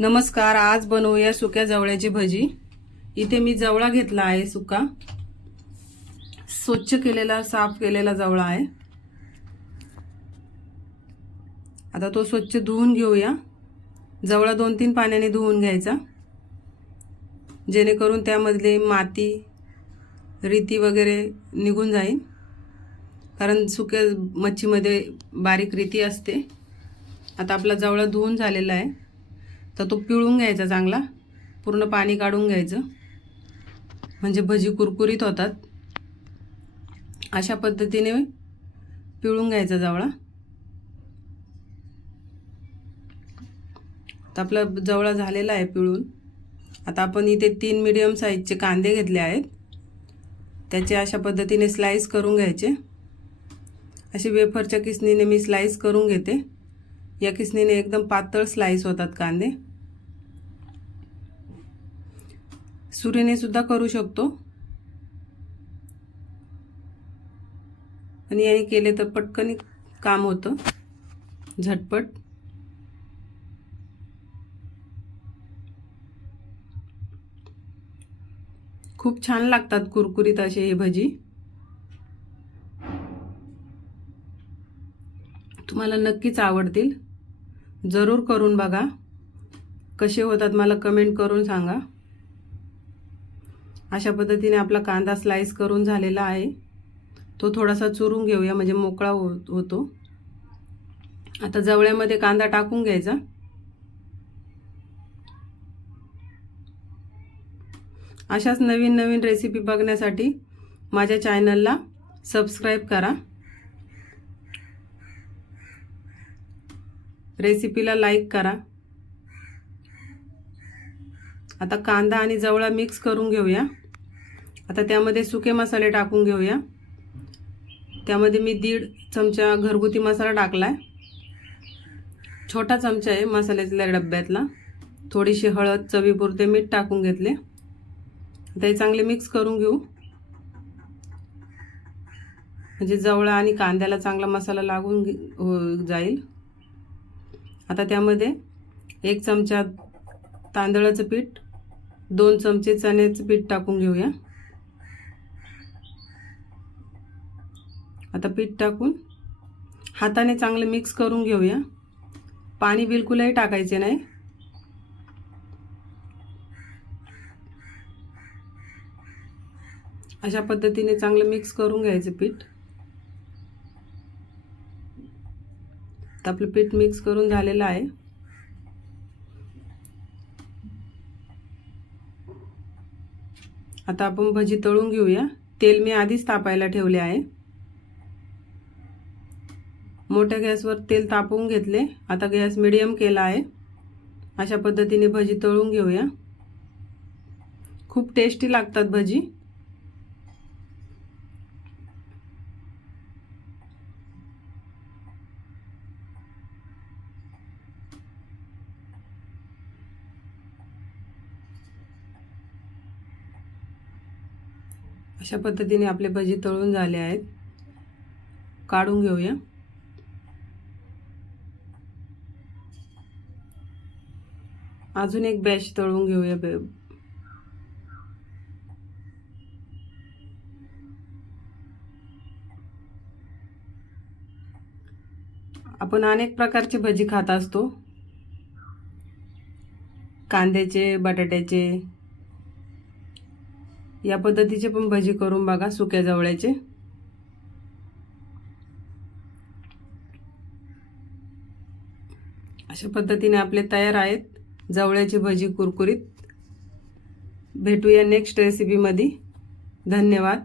नमस्कार आज बनवूया सुक्या जवळ्याची भजी. इथे मी जवळा घेतला आहे सुका. स्वच्छ केलेला साफ केलेला जवळा आहे. आता तो स्वच्छ धुवून घेऊया. जवळा दोन तीन पाण्याने धुवून घ्यायचा. जेणेकरून त्यामधले माती रीती वगैरे निघून जाईल. कारण सुक्या मच्छीमध्ये बारीक रीती असते. आता आपला जवळा धुवून झालेला आहे. तर तो पिळून घ्यायचा चांगला. पूर्ण पाणी काढून घ्यायचं. म्हणजे भजी कुरकुरीत होतात. अशा पद्धतीने पिळून घ्यायचा जवळा. तर आपला जवळा झालेला आहे पिळून. आता आपण इथे तीन मिडियम साईजचे कांदे घेतले आहेत. त्याचे अशा पद्धतीने स्लाईस करून घ्यायचे. असे वेफरच्या किसनीने मी स्लाईस करून घेते. या किसनीने एकदम पातळ स्लाईस होतात कांदे. सुरीने सुद्धा करू शकतो. आणि याने केले तर पटकन काम होतं. झटपट. खूप छान लागतात कुरकुरीत असे हे भजी. तुम्हाला नक्कीच आवडतील. जरूर करून बघा. कसे होतात मला कमेंट करून सांगा. अशा पद्धतीने आपला कांदा स्लाइस करून झालेला आहे. तो थोडासा चुरून घेऊया म्हणजे मोकळा हो होतो. आता जवळ्यामध्ये कांदा टाकून घ्यायचा. अशाच नवीन नवीन रेसिपी बघण्यासाठी माझ्या चॅनलला सबस्क्राईब करा. रेसिपीला लाईक करा. आता कांदा आणि जवळा मिक्स करून घेऊया. आता त्यामध्ये सुके मसाले टाकून घेऊया. त्यामध्ये मी दीड चमचा घरगुती मसाला टाकला आहे छोटा चमचा आहे मसाल्यातल्या डब्यातला. थोडीशी हळद चवीपुरते मीठ टाकून घेतले. आता हे चांगले मिक्स करून घेऊ. म्हणजे जवळा आणि कांद्याला चांगला मसाला लागून हो जाईल. आता त्यामध्ये एक चमचा तांदळाचं पीठ दोन चमचे चण्याचं पीठ टाकून घेऊया. आता पीठ टाकून हाताने चांगले मिक्स करून घेऊया. पाणी बिलकुलही टाकायचे नाही. अशा पद्धतीने चांगलं मिक्स करून घ्यायचं पीठ. तर आपलं पीठ मिक्स करून झालेलं आहे. आता आपण भजी तळून घेऊया. तेल मी आधीच तापायला ठेवले आहे. मोठ्या गॅसवर तेल तापवून घेतले. आता गॅस मिडियम केला आहे. अशा पद्धतीने भजी तळून घेऊया. खूप टेस्टी लागतात भजी. अशा पद्धतीने आपले भजी तळून झाले आहेत. काढून घेऊया. अजून एक बॅच तळून घेऊया. आपण अनेक प्रकारचे भजी खात असतो. कांद्याचे बटाट्याचे या पद्धतीचे पण भजी करून बघा सुक्या जवळ्याचे. अशा पद्धतीने आपले तयार आहेत जवळ्याची भजी कुरकुरीत. भेटूया नेक्स्ट रेसिपीमध्ये धन्यवाद.